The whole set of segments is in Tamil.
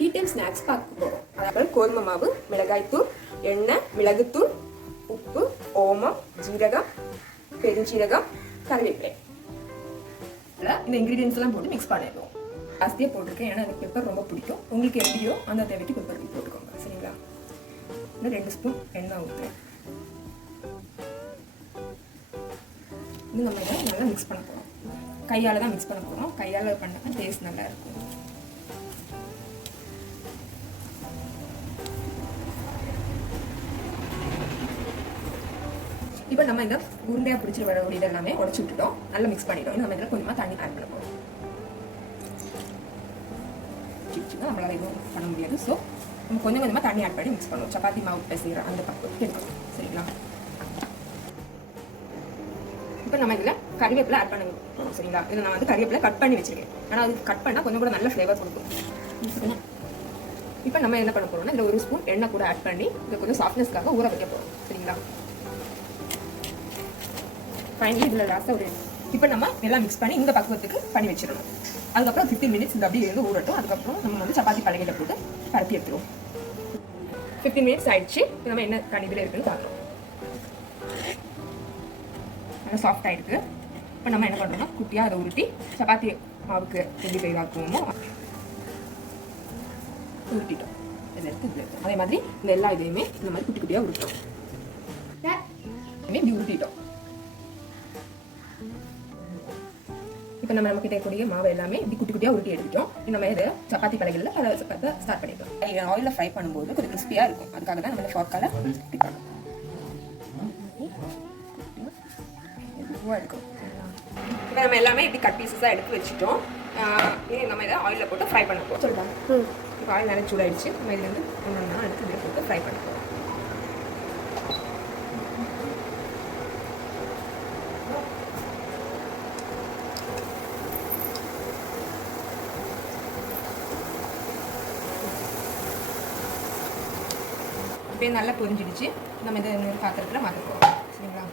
டீ டைம் ஸ்நாக்ஸ் பார்க்க போகிறோம். அதாவது கோதுமை மாவு, மிளகாய்த்தூள், எண்ணெய், மிளகுத்தூள், உப்பு, ஓமம், ஜீரகம், பெருஞ்சீரகம், கருவேப்பிலை. இந்த இன்க்ரீடியன்ஸ் எல்லாம் போட்டு மிக்ஸ் பண்ணிடுவோம். ஜாஸ்தியாக போட்டிருக்கேன், ஏன்னா எனக்கு பெப்பர் ரொம்ப பிடிக்கும். உங்களுக்கு எப்படியோ அந்த தேவைக்கு பெப்பர் போட்டுக்கோங்க, சரிங்களா? இன்னும் 2 ஸ்பூன் எண்ணெய் ஊற்றுறேன். இது நம்ம இதை நல்லா மிக்ஸ் பண்ண போகிறோம். கையால் தான் மிக்ஸ் பண்ண போகிறோம். கையால் பண்ணால் டேஸ்ட் நல்லா இருக்கும். இப்போ நம்ம இந்த உருண்டையாக பிடிச்சி வரக்கூடிய இதெல்லாமே உடச்சி விட்டுட்டோம். நல்லா மிக்ஸ் பண்ணிட்டோம். நம்ம இதில் கொஞ்சமாக தண்ணி ஆட் பண்ண போகிறோம். நம்மளால் எதுவும் பண்ண முடியாது. ஸோ நம்ம கொஞ்சம் கொஞ்சமாக தண்ணி ஆட் பண்ணி மிக்ஸ் பண்ணுவோம். சப்பாத்தி மாவு பிசைகிற அந்த பக்கம் எடுக்கணும், சரிங்களா? இப்போ நம்ம இதில் கறிவேப்பிலை ஆட் பண்ண போகிறோம், சரிங்களா? இதில் நான் வந்து கறிவேப்பிலை கட் பண்ணி வச்சுருக்கேன். ஆனால் அது கட் பண்ணால் கொஞ்சம் கூட நல்ல ஃப்ளேவர் கொடுக்கும். இப்போ நம்ம என்ன பண்ண போகிறோம்னா இதில் 1 ஸ்பூன் எண்ணெய் கூட ஆட் பண்ணி இதை கொஞ்சம் சாஃப்ட்னஸ்க்காக ஊற வைக்க போகிறோம், சரிங்களா? ஃபைனலி இதில் லாஸ்ட்டாக இப்போ நம்ம எல்லாம் மிக்ஸ் பண்ணி இந்த பக்குவத்துக்கு பண்ணி வச்சிடணும். அதுக்கப்புறம் 15 மினிட்ஸ் இந்த அப்படியே இருந்து ஊறட்டும். அதுக்கப்புறம் நம்ம வந்து சப்பாத்தி பலகையில் போட்டு பரப்பி எடுத்துருவோம். 15 மினிட்ஸ் ஆயிடுச்சு. நம்ம என்ன கணிதில் இருக்குன்னு பார்க்கலாம். நல்லா சாஃப்ட் ஆகிடுது. இப்போ நம்ம என்ன பண்ணுறோம்னா குட்டியாக அதை உருட்டி சப்பாத்தி மாவுக்கு எப்படி பெய்தாக்குவோமோ உருட்டிட்டோம். இதில் எடுத்து அதே மாதிரி இந்த எல்லா இதையுமே இந்த மாதிரி குட்டி குட்டியாக உருட்டோம். இப்படி உருட்டிட்டோம். இப்போ நம்ம நமக்கு தேவைக்கூடிய மாவு எல்லாமே இப்படி குட்டி குட்டியாக உருட்டி எடுத்துட்டோம். நம்ம இதை சப்பாத்தி பலகையில் அதை ஸ்டார்ட் பண்ணிக்கலாம். ஆயிலில் ஃப்ரை பண்ணும்போது கொஞ்சம் கிறிஸ்பியாக இருக்கும். அதுக்காக தான் நம்ம ஃபார்க்கால் எடுக்கணும். எடுக்கும். இப்போ நம்ம எல்லாமே இப்படி கட் பீசஸாக எடுத்து வச்சுட்டோம். நம்ம இதை ஆயிலில் போட்டு ஃப்ரை பண்ண போகிறோம். சொல்லிட்டாங்க. இப்போ ஆயில் நல்லா சூடாயிடுச்சு. நம்ம இதில் வந்து ஒன்றா எடுத்து இதில் போட்டு ஃப்ரை பண்ண போகிறோம். இப்போ நல்லா பொரிஞ்சிடுச்சு. நம்ம இதை இன்னொரு பாத்திரத்தில் மாற்ற போகிறோம், சரிங்களா?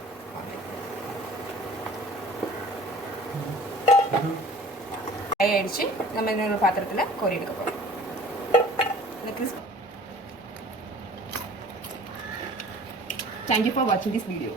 ஃப்ரை ஆயிடுச்சு. நம்ம இன்னொரு பாத்திரத்தில் கோரி எடுக்க போகிறோம். இந்த crisp. Thank you for watching this video.